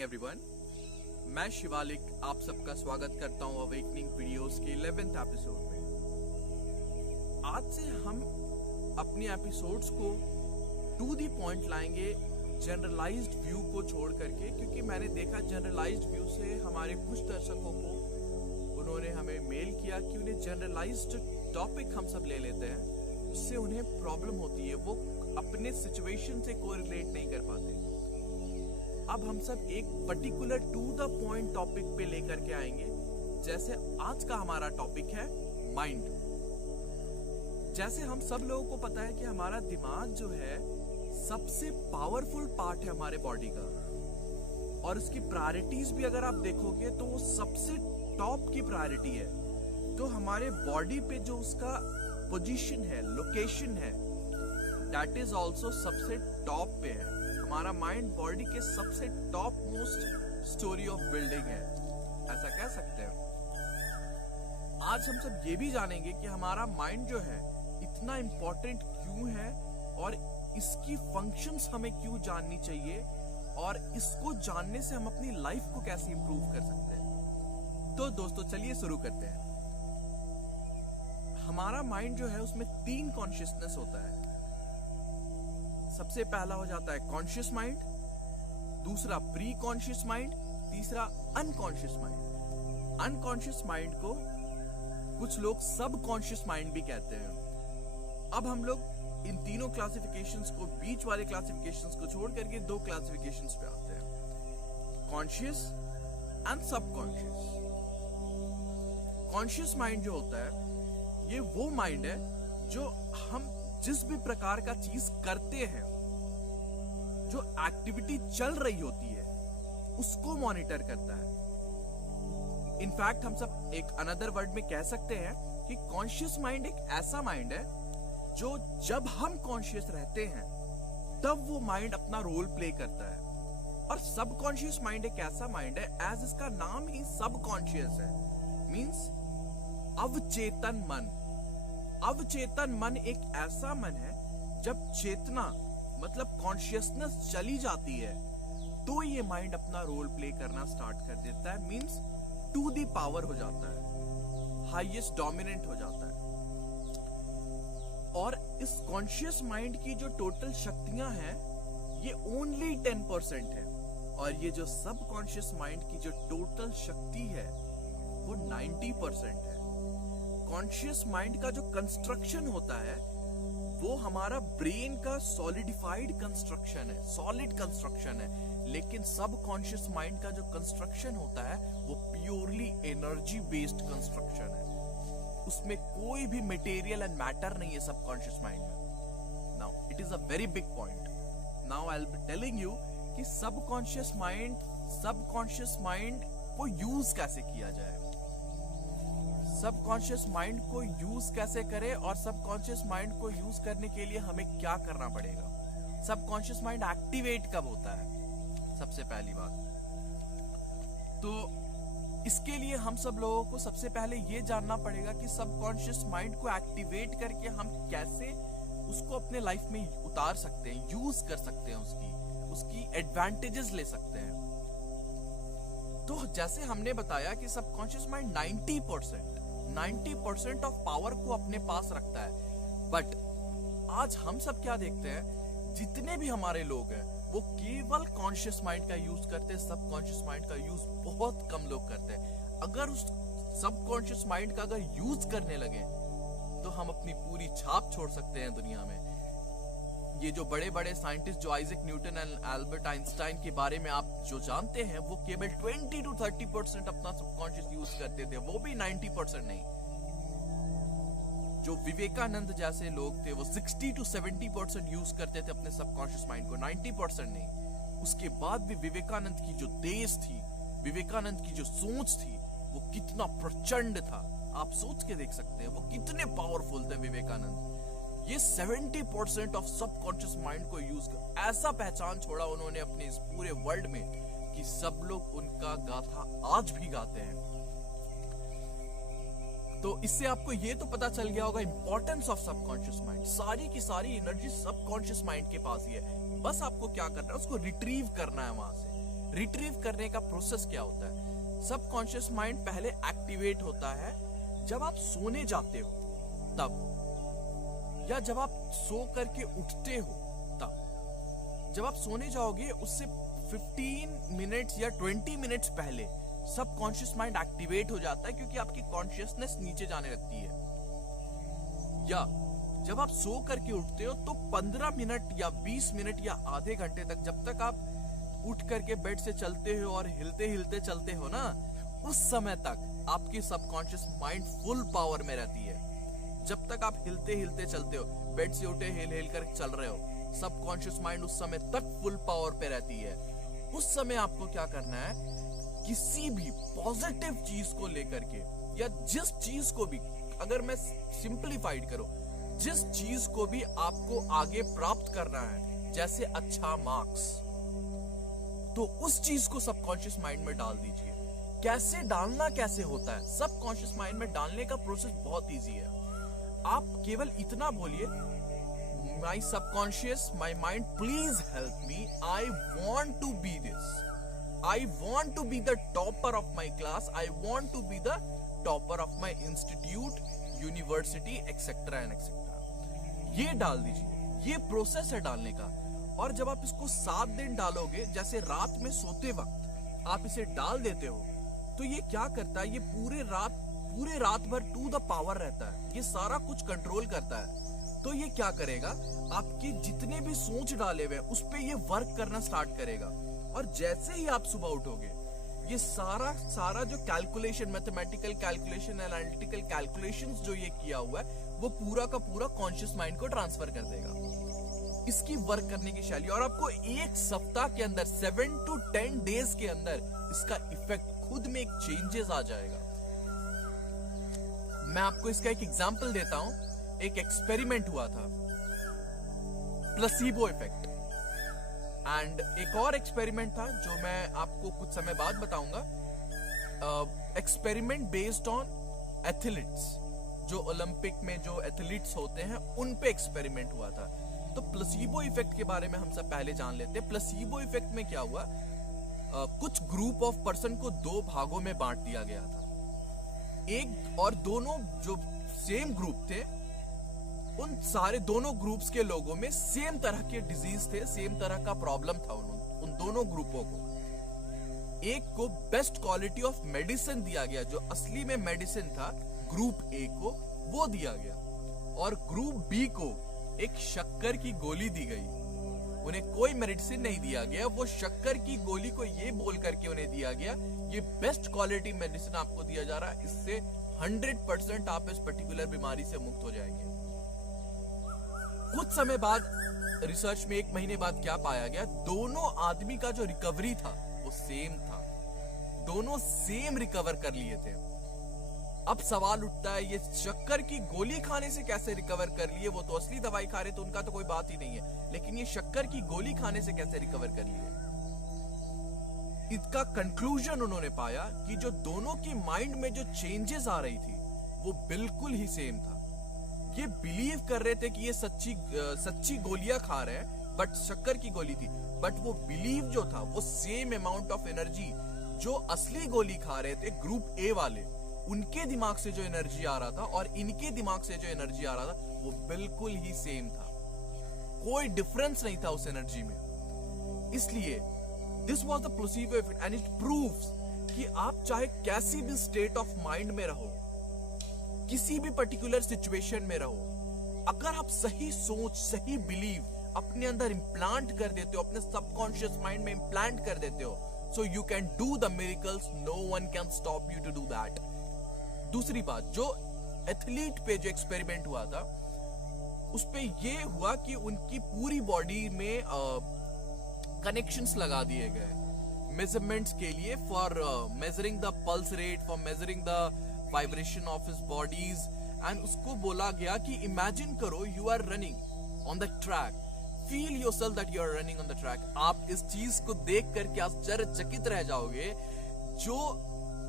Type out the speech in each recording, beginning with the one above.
Morning everyone, मैं शिवालिक आप सबका स्वागत करता हूं अवेकनिंग वीडियोस के 11th एपिसोड में। आज से हम अपनी एपिसोड्स को टू द पॉइंट लाएंगे, जनरलाइज्ड व्यू को छोड़ करके, क्योंकि मैंने देखा जनरलाइज्ड व्यू से हमारे कुछ दर्शकों को उन्होंने हमें मेल किया कि उन्हें जनरलाइज्ड टॉपिक हम सब ले लेते हैं, उससे उन्हें प्रॉब्लम होती है, वो अपने सिचुएशन से कोरिलेट नहीं कर पाते। अब हम सब एक particular to the point topic पे लेकर के आएंगे। जैसे आज का हमारा टॉपिक है माइंड। जैसे हम सब लोगों को पता है कि हमारा दिमाग जो है सबसे पावरफुल पार्ट है हमारे बॉडी का, और उसकी प्रायोरिटीज भी अगर आप देखोगे तो वो सबसे टॉप की प्रायोरिटी है। तो हमारे बॉडी पे जो उसका पोजीशन है, लोकेशन है, दैट इज ऑल्सो सबसे टॉप पे है। हमारा माइंड बॉडी के सबसे top most story of building है, ऐसा कह सकते हैं। आज हम सब ये भी जानेंगे कि हमारा माइंड जो है इतना इंपॉर्टेंट क्यों है, और इसकी फंक्शंस हमें क्यों जाननी चाहिए, और इसको जानने से हम अपनी लाइफ को कैसे इंप्रूव कर सकते हैं। तो दोस्तों चलिए शुरू करते हैं। हमारा माइंड जो है उसमें 3 कॉन्शियसनेस होता है। सबसे पहला हो जाता है कॉन्शियस माइंड, दूसरा प्री कॉन्शियस माइंड, तीसरा अनकॉन्शियस माइंड। अनकॉन्शियस माइंड को कुछ लोग सब कॉन्शियस माइंड भी कहते हैं। अब हम लोग इन तीनों क्लासिफिकेशंस को, बीच वाले क्लासिफिकेशंस को छोड़ करके 2 क्लासिफिकेशंस पे आते हैं, conscious and subconscious. Conscious mind जो होता है ये वो माइंड है जो हम जिस भी प्रकार का चीज करते हैं, जो एक्टिविटी चल रही होती है, उसको मॉनिटर करता है। इनफैक्ट हम सब एक अनदर वर्ड में कह सकते हैं कि कॉन्शियस माइंड एक ऐसा माइंड है जो जब हम कॉन्शियस रहते हैं तब वो माइंड अपना रोल प्ले करता है। और सबकॉन्शियस माइंड एक ऐसा माइंड है, एज इसका नाम ही सबकॉन्शियस है, मींस अवचेतन मन। अवचेतन मन एक ऐसा मन है जब चेतना मतलब कॉन्शियसनेस चली जाती है तो ये माइंड अपना रोल प्ले करना स्टार्ट कर देता है, मींस टू दी पावर हो जाता है, हाईएस्ट डोमिनेंट हो जाता है। और इस कॉन्शियस माइंड की जो टोटल शक्तियां हैं ये ओनली 10% है, और ये जो सबकॉन्शियस माइंड की जो टोटल शक्ति है वो 90% है। कॉन्शियस माइंड का जो कंस्ट्रक्शन होता है वो हमारा ब्रेन का सॉलिडिफाइड कंस्ट्रक्शन है, सॉलिड कंस्ट्रक्शन है, लेकिन सबकॉन्शियस माइंड का जो कंस्ट्रक्शन होता है वो प्योरली एनर्जी बेस्ड कंस्ट्रक्शन है। उसमें कोई भी मटेरियल एंड मैटर नहीं है सबकॉन्शियस माइंड में। Now it is a very big point. Now I will be telling you कि सबकॉन्शियस माइंड को यूज कैसे किया जाए, सबकॉन्शियस माइंड को यूज कैसे करें, और सबकॉन्शियस माइंड को यूज करने के लिए हमें क्या करना पड़ेगा। सबकॉन्शियस माइंड एक्टिवेट कब होता है, सबसे पहली बात तो इसके लिए हम सब लोगों को सबसे पहले ये जानना पड़ेगा कि सबकॉन्शियस माइंड को एक्टिवेट करके हम कैसे उसको अपने लाइफ में उतार सकते हैं, यूज कर सकते हैं, उसकी एडवांटेजेस ले सकते हैं। तो जैसे हमने बताया कि सबकॉन्शियस माइंड 90% ऑफ पावर को अपने पास रखता है, बट आज हम सब क्या देखते हैं, जितने भी हमारे लोग हैं वो केवल कॉन्शियस माइंड का यूज करते हैं, सबकॉन्शियस माइंड का यूज बहुत कम लोग करते हैं। अगर उस सबकॉन्शियस माइंड का अगर यूज करने लगे तो हम अपनी पूरी छाप छोड़ सकते हैं दुनिया में। ये जो बड़े बड़े साइंटिस्ट, जो Isaac Newton and Albert Einstein के बारे में आप जो जानते हैं, वो केवल 20 to 30% अपना सबकॉन्शियस यूज करते थे, वो भी 90% नहीं। जो विवेकानंद जैसे लोग थे वो 60 to 70% यूज करते थे अपने सबकॉन्शियस माइंड को, 90% नहीं। उसके बाद भी विवेकानंद की जो तेज थी, विवेकानंद की जो सोच थी, वो कितना प्रचंड था, आप सोच के देख सकते हैं वो कितने पावरफुल थे विवेकानंद। ये 70% ऑफ सबकॉन्शियस माइंड को यूज कर ऐसा पहचान छोड़ा उन्होंने अपने इस पूरे वर्ल्ड में कि सब लोग उनका गाथा आज भी गाते हैं। तो इससे आपको ये तो पता चल गया होगा इंपॉर्टेंस ऑफ सबकॉन्शियस माइंड। सारी की सारी एनर्जी सबकॉन्शियस माइंड के पास ही है, बस आपको क्या करना है, उसको रिट्रीव करना है वहां से। रिट्रीव करने का प्रोसेस क्या होता है? सबकॉन्शियस माइंड पहले एक्टिवेट होता है जब आप सोने जाते हो तब, या जब आप सो करके उठते हो तब। जब आप सोने जाओगे उससे 15 मिनट्स या 20 मिनट्स पहले सबकॉन्शियस माइंड एक्टिवेट हो जाता है, क्योंकि आपकी कॉन्शियसनेस नीचे जाने लगती है। या जब आप सो करके उठते हो तो 15 मिनट या 20 मिनट या आधे घंटे तक, जब तक आप उठ करके बेड से चलते हो और हिलते हिलते चलते हो ना, उस समय तक आपकी सबकॉन्शियस माइंड फुल पावर में रहती है। जब तक आप हिलते हिलते चलते हो, बेड से उठे हिल हिल कर चल रहे हो, सबकॉन्शियस माइंड उस समय तक फुल पावर पे रहती है। उस समय आपको क्या करना है, किसी भी पॉजिटिव चीज को लेकर के, या जिस चीज को भी, अगर मैं सिंप्लीफाइड करूं, जिस चीज को भी आपको आगे प्राप्त करना है, जैसे अच्छा मार्क्स, तो उस चीज को सबकॉन्शियस माइंड में डाल दीजिए। कैसे डालना कैसे होता है? सबकॉन्शियस माइंड में डालने का प्रोसेस बहुत इजी है। आप केवल इतना बोलिए, my subconscious, my mind, please help me, I want to be this, I want to be the topper of my class, I want to be the topper of my institute, university, etcetera and etcetera. ये डाल दीजिए, ये process है डालने का। और जब आप इसको 7 दिन डालोगे, जैसे रात में सोते वक्त आप इसे डाल देते हो, तो ये क्या करता है, ये पूरे रात भर टू द पावर रहता है, ये सारा कुछ कंट्रोल करता है। तो ये क्या करेगा, आपके जितने भी सोच डाले हुए उस पे ये वर्क करना स्टार्ट करेगा। और जैसे ही आप सुबह उठोगे, ये सारा जो calculation, mathematical calculation, analytical calculations जो ये किया हुआ है, वो पूरा का पूरा कॉन्शियस माइंड को ट्रांसफर कर देगा। इसकी वर्क करने की शैली, और आपको एक सप्ताह के अंदर, 7 to 10 डेज के अंदर इसका इफेक्ट खुद में एक चेंजेस आ जाएगा। मैं आपको इसका एक एग्जांपल देता हूं। एक एक्सपेरिमेंट हुआ था, प्लेसिबो इफेक्ट, एंड एक और एक्सपेरिमेंट था जो मैं आपको कुछ समय बाद बताऊंगा। एक्सपेरिमेंट बेस्ड ऑन एथलीट्स, जो ओलंपिक में जो एथलीट्स होते हैं उन पे एक्सपेरिमेंट हुआ था। तो प्लेसिबो इफेक्ट के बारे में हम सब पहले जान लेते हैं। प्लेसिबो इफेक्ट में क्या हुआ, कुछ ग्रुप ऑफ पर्सन को 2 भागों में बांट दिया गया था। एक और दोनों जो सेम ग्रुप थे, उन सारे दोनों ग्रुप्स के लोगों में सेम तरह के डिजीज थे, सेम तरह का प्रॉब्लम था उन दोनों ग्रुपों को। एक को बेस्ट क्वालिटी ऑफ मेडिसिन दिया गया, जो असली में मेडिसिन था, ग्रुप ए को वो दिया गया, और ग्रुप बी को एक शक्कर की गोली दी गई। उन्हें कोई मेडिसिन नहीं दिया गया, वो शक्कर की गोली को ये बोल करके उन्हें दिया गया, ये बेस्ट क्वालिटी मेडिसिन आपको दिया जा रहा है, इससे 100% आप इस पर्टिकुलर बीमारी से मुक्त हो जाएंगे। कुछ समय बाद रिसर्च में 1 महीने बाद क्या पाया गया, दोनों आदमी का जो रिकवरी था वो सेम था, दोनों सेम रिकवर कर लिए थे। अब सवाल उठता है, ये शक्कर की गोली खाने से कैसे रिकवर कर लिए? वो तो असली दवाई खा रहे, तो उनका तो कोई बात ही नहीं है, लेकिन ये शक्कर की गोली खाने से कैसे रिकवर कर लिए? इसका कंक्लूजन उन्होंने पाया कि जो दोनों की माइंड में जो चेंजेस आ रही थी वो बिल्कुल ही सेम था। ये बिलीव कर रहे थे कि ये सच्ची गोलियां खा रहे हैं, बट शक्कर की गोली थी, बट वो बिलीव जो था वो सेम अमाउंट ऑफ एनर्जी जो असली गोली खा रहे थे ग्रुप ए वाले, उनके दिमाग से जो एनर्जी आ रहा था और इनके दिमाग से जो एनर्जी आ रहा था वो बिल्कुल ही सेम था, कोई डिफरेंस नहीं था उस एनर्जी में। इसलिए this was the placebo effect, and it proves कि आप चाहे कैसी भी स्टेट ऑफ माइंड में रहो, किसी भी पर्टिकुलर सिचुएशन में रहो, अगर आप सही सोच, सही बिलीव अपने अंदर इंप्लांट कर देते हो, अपने सबकॉन्शियस माइंड में इंप्लांट कर देते हो, so you can do the miracles, no one can stop you to do that. दूसरी बात, जो एथलीट पे जो एक्सपेरिमेंट हुआ था उस पे ये हुआ कि उनकी पूरी बॉडी में कनेक्शंस लगा दिए गए मेजरमेंट्स के लिए, for measuring the pulse rate, for measuring the vibration of his bodies, and उसको बोला गया कि इमेजिन करो you are running on the track, feel yourself that you are running on the track. आप इस चीज को देख करके आश्चर्यचकित रह जाओगे, जो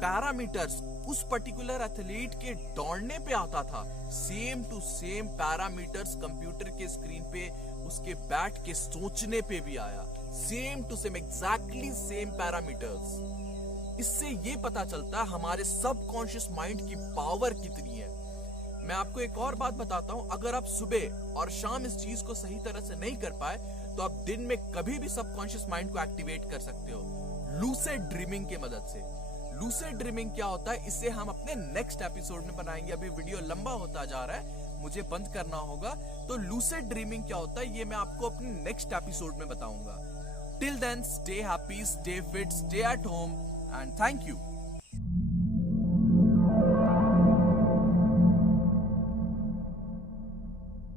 पैरामीटर्स उस पर्टिकुलर एथलीट के दौड़ने पे आता था, same to same parameters computer के स्क्रीन पे उसके बैठ के सोचने पे भी आया। Same to same, exactly same parameters. इससे ये पता चलता है हमारे सबकॉन्शियस माइंड की पावर कितनी है। मैं आपको एक और बात बताता हूं, अगर आप सुबह और शाम इस चीज को सही तरह से नहीं कर पाए तो आप दिन में कभी भी सबकॉन्शियस माइंड को एक्टिवेट कर सकते हो लूसिड ड्रीमिंग की मदद से। लूसिड ड्रीमिंग क्या होता है, इसे हम अपने नेक्स्ट एपिसोड में बनाएंगे। अभी वीडियो लंबा होता जा रहा है, मुझे बंद करना होगा। तो लूसिड ड्रीमिंग क्या होता है ये मैं आपको अपने नेक्स्ट एपिसोड में बताऊंगा। Till then, stay happy, stay fit, stay at home, and thank you.